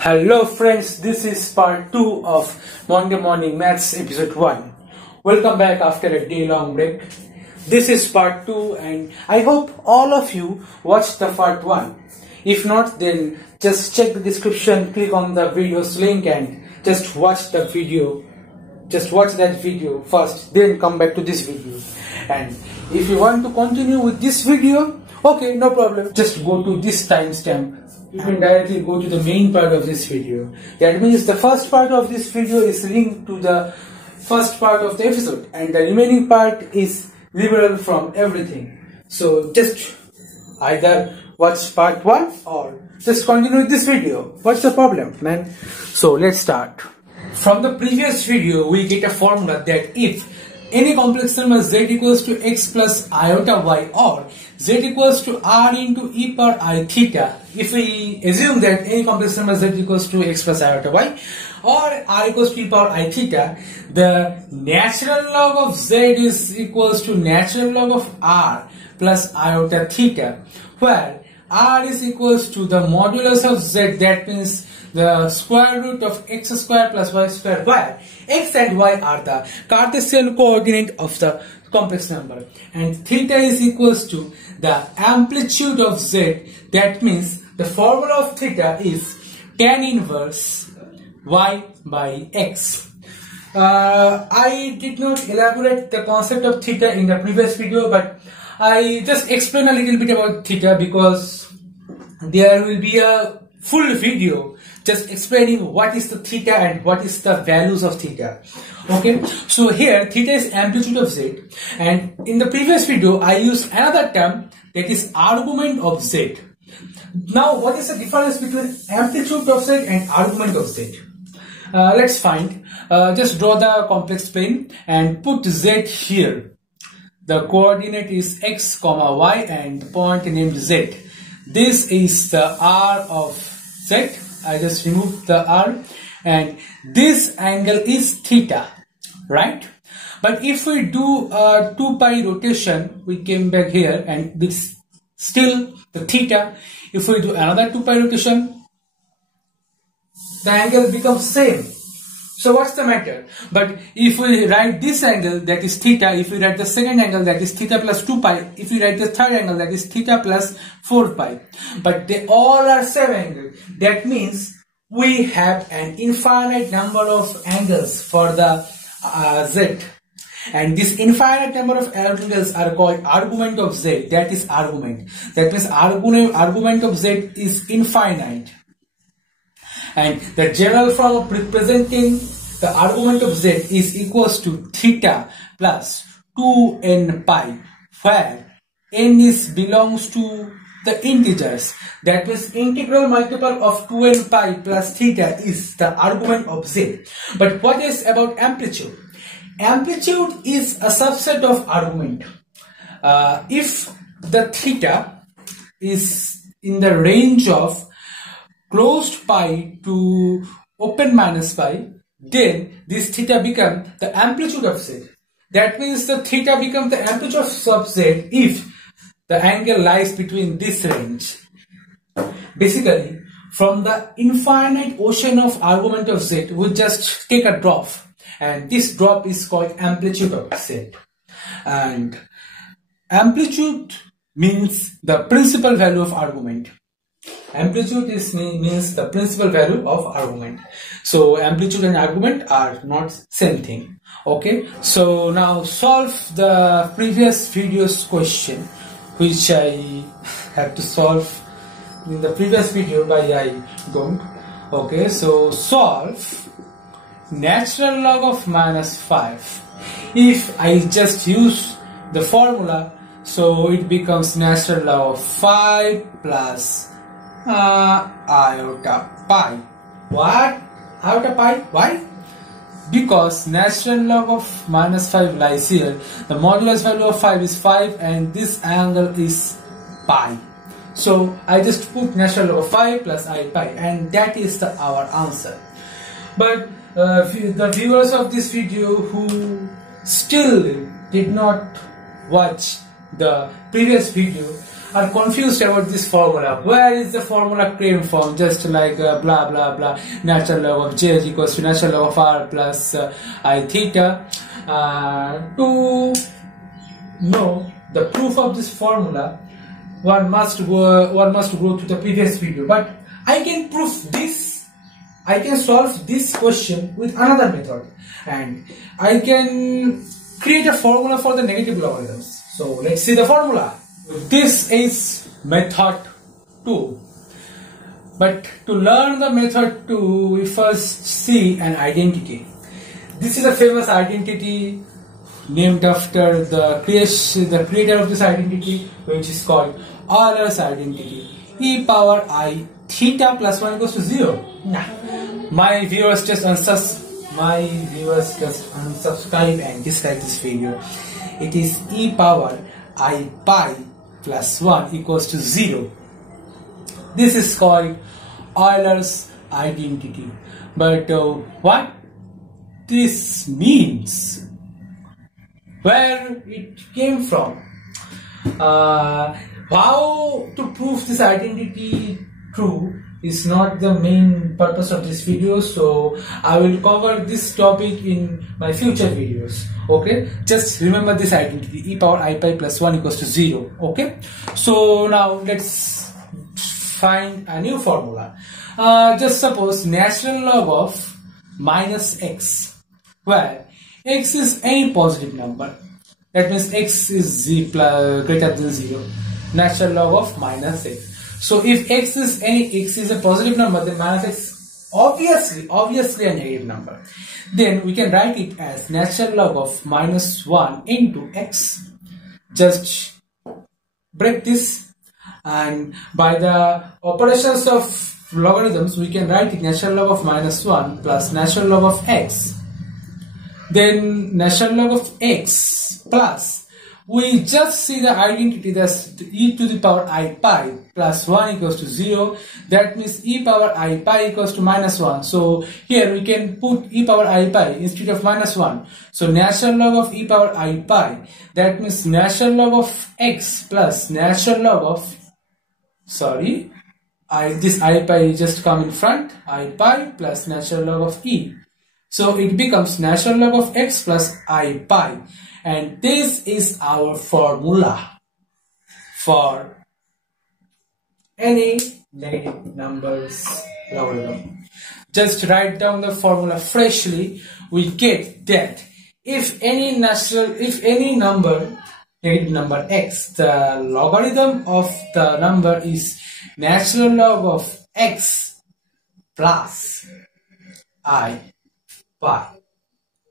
Hello friends, this is part 2 of Monday Morning Maths episode 1. Welcome back after a day-long break. This is part 2 and I hope all of you watched the part 1. If not, then just check the description, click on the video's link and just watch the video. Just watch that video first, then come back to this video. And if you want to continue with this video, okay, no problem. Just go to this timestamp. You can directly go to the main part of this video. That means the first part of this video is linked to the first part of the episode and the remaining part is liberal from everything. So just either watch part 1 or just continue with this video. What's the problem, man? So let's start. From the previous video we get a formula that if any complex number z equals to x plus iota y or z equals to r into e power I theta, if we assume that any complex number z equals to x plus iota y or r equals to e power I theta, the natural log of z is equals to natural log of r plus iota theta, where r is equals to the modulus of z, that means the square root of x square plus y square, where x and y are the Cartesian coordinate of the complex number, and theta is equals to the amplitude of z, that means the formula of theta is tan inverse y by x. I did not elaborate the concept of theta in the previous video, but I just explain a little bit about theta because there will be a full video just explaining what is the theta and what is the values of theta. Okay, so here theta is amplitude of z, and in the previous video I used another term that is argument of z. Now what is the difference between amplitude of z and argument of z? Let's find. Just draw the complex plane and put z here. The coordinate is x, y and the point named z. This is the r of z. I just removed the r, and this angle is theta, right? But if we do a 2 pi rotation, we came back here and this still the theta. If we do another 2 pi rotation, the angle becomes same. So what's the matter? But if we write this angle, that is theta, if we write the second angle, that is theta plus 2 pi, if we write the third angle, that is theta plus 4 pi, but they all are same angle, that means we have an infinite number of angles for the z, and this infinite number of angles are called argument of z, that is argument. That means argument of z is infinite. And the general form of representing the argument of z is equals to theta plus 2n pi, where n belongs to the integers. That means integral multiple of 2n pi plus theta is the argument of z. But what is about amplitude? Amplitude is a subset of argument. If the theta is in the range of closed pi to open minus pi, then this theta becomes the amplitude of z. That means the theta becomes the amplitude of z if the angle lies between this range. Basically, from the infinite ocean of argument of z, we just take a drop, and this drop is called amplitude of z. And amplitude means the principal value of argument. Amplitude means the principal value of argument. So amplitude and argument are not same thing. Okay, so now solve the previous video's question, which I have to solve in the previous video, but I don't. Okay, so solve natural log of minus 5. If I just use the formula, so it becomes natural log of 5 plus iota pi. What? Iota pi? Why? Because natural log of minus 5 lies here. The modulus value of 5 is 5 and this angle is pi. So I just put natural log of 5 plus I pi, and that is our answer. But the viewers of this video who still did not watch the previous video, are confused about this formula. Where is the formula came from? Just like blah blah blah, natural log of j is equals to natural log of r plus I theta. To know the proof of this formula, one must go to the previous video. But I can prove this. I can solve this question with another method, and I can create a formula for the negative logarithms. So let's see the formula. This is method 2. But to learn the method 2, we first see an identity. This is a famous identity named after the creator of this identity, which is called Euler's identity. E power I theta plus 1 equals to 0. Nah. My viewers just unsubscribe and dislike this video. It is e power I pi plus 1 equals to 0. This is called Euler's identity. But what this means, where it came from, how to prove this identity true is not the main purpose of this video, so I will cover this topic in my future videos. Okay, just remember this identity, e power I pi plus 1 equals to 0. Okay, so now let's find a new formula. Just suppose natural log of minus x, where x is any positive number. That means x is greater than 0. Natural log of minus x. So if x is a positive number, then minus x obviously a negative number. Then we can write it as natural log of minus 1 into x. Just break this, and by the operations of logarithms, we can write it natural log of minus 1 plus natural log of x. Then natural log of x plus, we just see the identity, that's e to the power I pi plus 1 equals to 0. That means e power I pi equals to minus 1. So here we can put e power I pi instead of minus 1. So natural log of e power I pi, that means natural log of x plus natural log of, this I pi just come in front, I pi plus natural log of e. So it becomes natural log of x plus I pi. And this is our formula for any negative numbers logarithm. Just write down the formula freshly. We get that if any number, negative number x, the logarithm of the number is natural log of x plus I pi.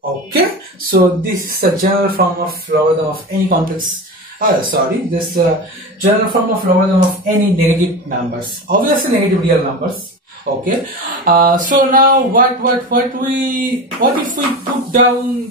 Okay, so this is a general form of logarithm of any complex. This is a general form of logarithm of any negative numbers. Obviously, negative real numbers. Okay. So now, what if we put down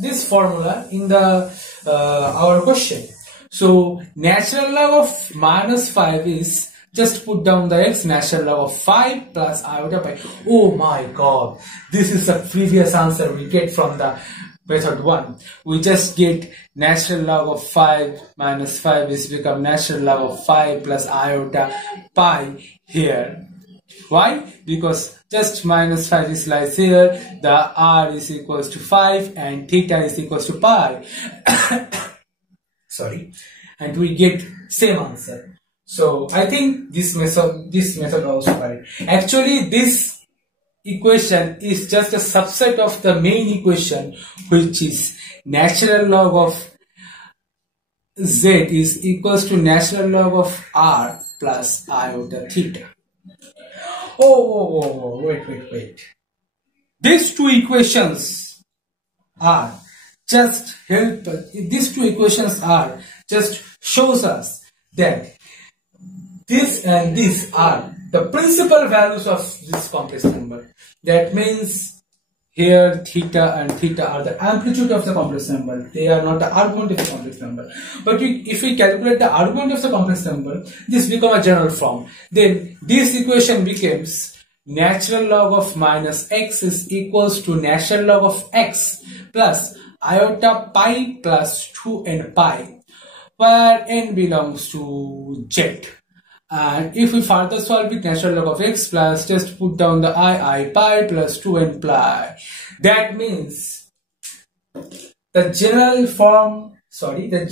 this formula in the our question? So natural log of minus 5 is, just put down the x, natural log of 5 plus iota pi. Oh my god, this is the previous answer we get from the method 1. We just get natural log of 5 minus 5 is become natural log of 5 plus iota pi here. Why? Because just minus 5 is lies here, the r is equals to 5 and theta is equals to pi. And we get same answer. So I think this method also valid. Actually, this equation is just a subset of the main equation, which is natural log of z is equals to natural log of r plus iota theta. Oh, wait. These two equations are just shows us that this and this are the principal values of this complex number. That means here theta and theta are the amplitude of the complex number. They are not the argument of the complex number. But if we calculate the argument of the complex number, this becomes a general form. Then this equation becomes natural log of minus x is equals to natural log of x plus iota pi plus 2n pi. where n belongs to z. And if we further solve with natural log of x plus, just put down the I pi plus 2n pi. That means the general form of the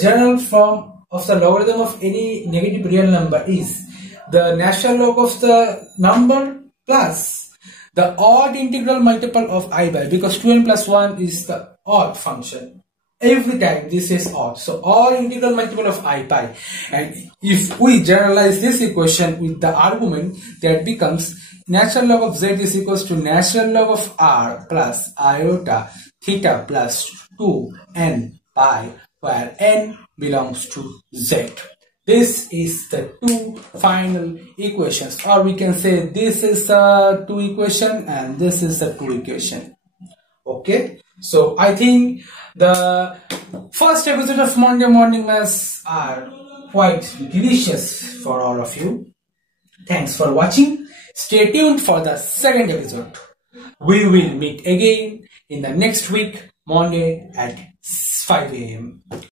general form of the logarithm of any negative real number is the natural log of the number plus the odd integral multiple of I pi, because 2n plus 1 is the odd function. Every time this is odd, so odd integral multiple of I pi. And if we generalize this equation with the argument, that becomes natural log of z is equals to natural log of r plus iota theta plus 2n pi, where n belongs to z. This is the two final equations, or we can say this is the two equation and this is the two equation. Okay, so I think the first episode of Monday Morning Maths are quite delicious for all of you. Thanks for watching. Stay tuned for the second episode. We will meet again in the next week, Monday at 5 a.m.